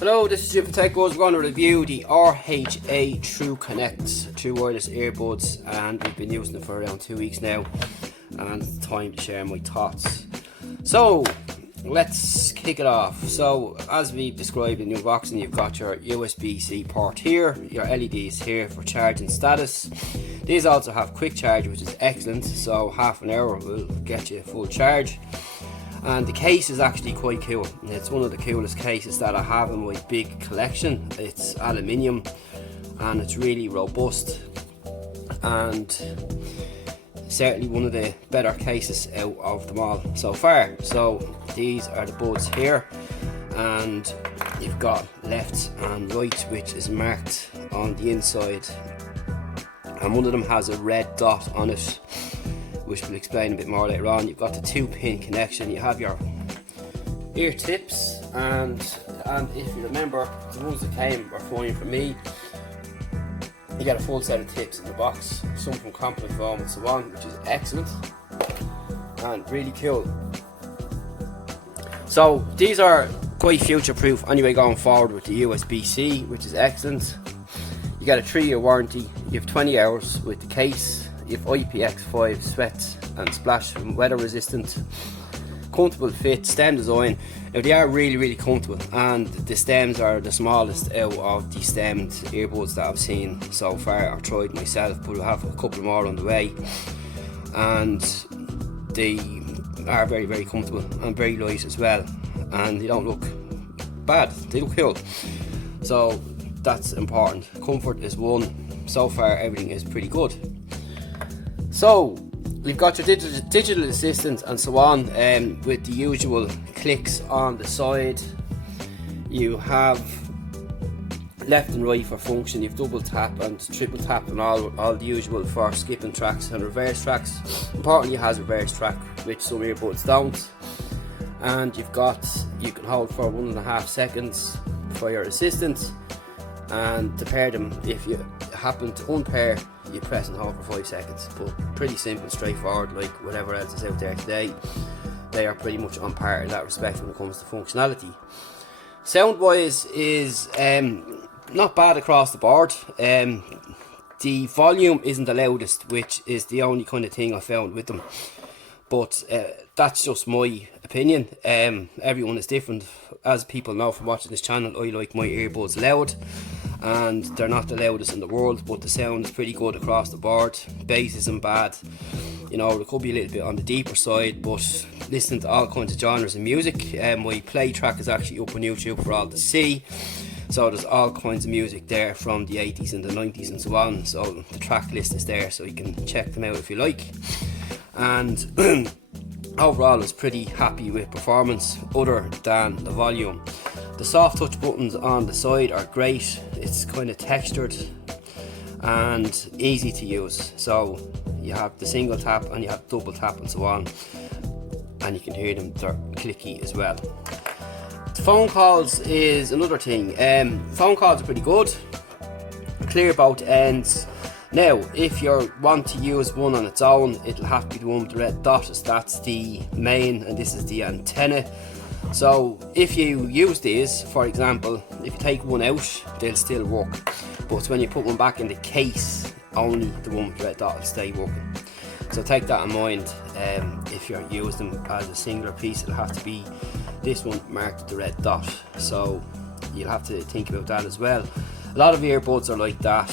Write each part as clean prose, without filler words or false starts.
Hello, this is Jim from Tech Buzz. We're going to review the RHA True Connect True Wireless Earbuds, and we've been using it for around 2 weeks now, and it's time to share my thoughts. So let's kick it off. So as we've described in the unboxing, you've got your USB-C port here, your LEDs here for charging status. These also have quick charge, which is excellent, so half an hour will get you a full charge. And the case is actually quite cool. It's one of the coolest cases that I have in my big collection. It's aluminium and it's really robust, and certainly one of the better cases out of them all so far. So these are the buds here, and you've got left and right, which is marked on the inside, and one of them has a red dot on it, which we'll explain a bit more later on. You've got the 2-pin connection, you have your ear tips, and if you remember, the ones that came were fine for me. You get a full set of tips in the box, some from composite foam and so on, which is excellent and really cool. So these are quite future proof anyway going forward with the USB-C, which is excellent. You get a 3-year warranty, you have 20 hours with the case. You have IPX5 sweat and splash, weather resistant, comfortable fit, stem design. Now they are really comfortable, and the stems are the smallest out of the stemmed earbuds that I've seen so far. I've tried myself, but I have a couple more on the way, and they are very comfortable and very light as well, and they don't look bad, they look cool. So that's important. Comfort is one. So far everything is pretty good. So we've got your digital assistant and so on, with the usual clicks on the side. You have left and right for function, you've double tap and triple tap and all the usual for skipping tracks and reverse tracks. Importantly, it has reverse track, which some earbuds don't. And you can hold for 1.5 seconds for your assistant, and to pair them, if you happen to unpair, you press and hold for 5 seconds. But pretty simple, straightforward, like whatever else is out there today. They are pretty much on par in that respect when it comes to functionality. Sound wise is not bad across the board. The volume isn't the loudest, which is the only kind of thing I found with them, but that's just my opinion. Everyone is different. As people know from watching this channel, I like my earbuds loud, and they're not the loudest in the world, but the sound is pretty good across the board. Bass isn't bad, you know, it could be a little bit on the deeper side, but listening to all kinds of genres of music. My play track is actually up on YouTube for all to see, so there's all kinds of music there from the 80s and the 90s and so on, so the track list is there, so you can check them out if you like. And overall, it's pretty happy with performance other than the volume. The soft touch buttons on the side are great. It's kind of textured and easy to use. So you have the single tap and you have double tap and so on, and you can hear them, they're clicky as well. The phone calls is another thing. Phone calls are pretty good, clear both ends. Now, if you want to use one on its own, it'll have to be the one with the red dot, as that's the main and this is the antenna. So if you use these, for example, if you take one out, they'll still work, but when you put one back in the case, only the one with the red dot will stay working. So take that in mind. If you're using them as a singular piece, it'll have to be this one marked with the red dot, so you'll have to think about that as well. A lot of earbuds are like that,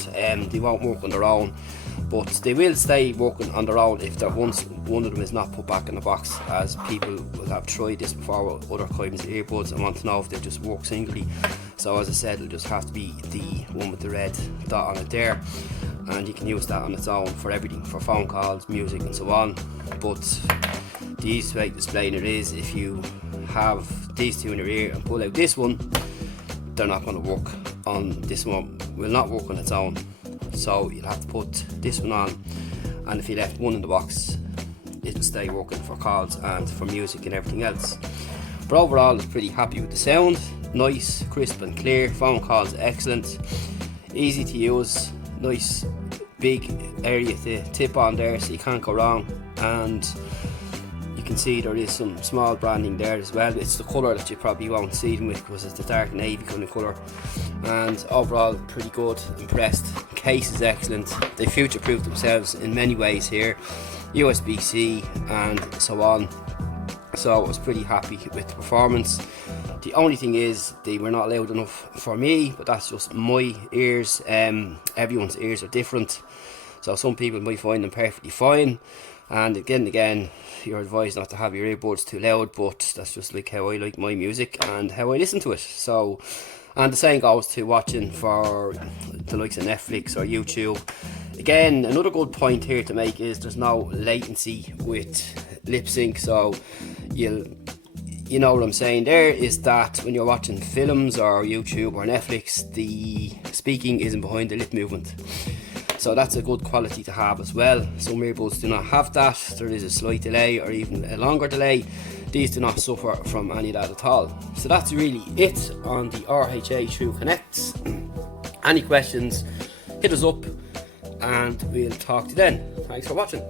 they won't work on their own, but they will stay working on their own if once one of them is not put back in the box, as people will have tried this before with other kinds of earbuds and want to know if they just work singly. So as I said, it'll just have to be the one with the red dot on it there, and you can use that on its own for everything, for phone calls, music and so on. But the easiest way to explain it is, if you have these two in your ear and pull out this one, they're not going to work on this one, will not work on its own, so you'll have to put this one on, and if you left one in the box, it'll stay working for calls and for music and everything else. But overall, it's pretty happy with the sound. Nice, crisp and clear. Phone calls excellent, easy to use, nice big area to tip on there, so you can't go wrong, and you can can see there is some small branding there as well. It's the colour that you probably won't see them with because it's the dark navy kind of colour. And overall pretty good, impressed. Case is excellent. They future-proof themselves in many ways here, USB-C and so on. So I was pretty happy with the performance. The only thing is they were not loud enough for me, but that's just my ears. Everyone's ears are different, so some people might find them perfectly fine, and again you're advised not to have your earbuds too loud, but that's just like how I like my music and how I listen to it. So, and the same goes to watching for the likes of Netflix or YouTube. Again, another good point here to make is there's no latency with lip sync, so you know what I'm saying there is that when you're watching films or YouTube or Netflix, the speaking isn't behind the lip movement. So that's a good quality to have as well. Some earbuds do not have that. There is a slight delay or even a longer delay. These do not suffer from any of that at all. So that's really it on the RHA True Connects. Any questions, hit us up and we'll talk to you then. Thanks for watching.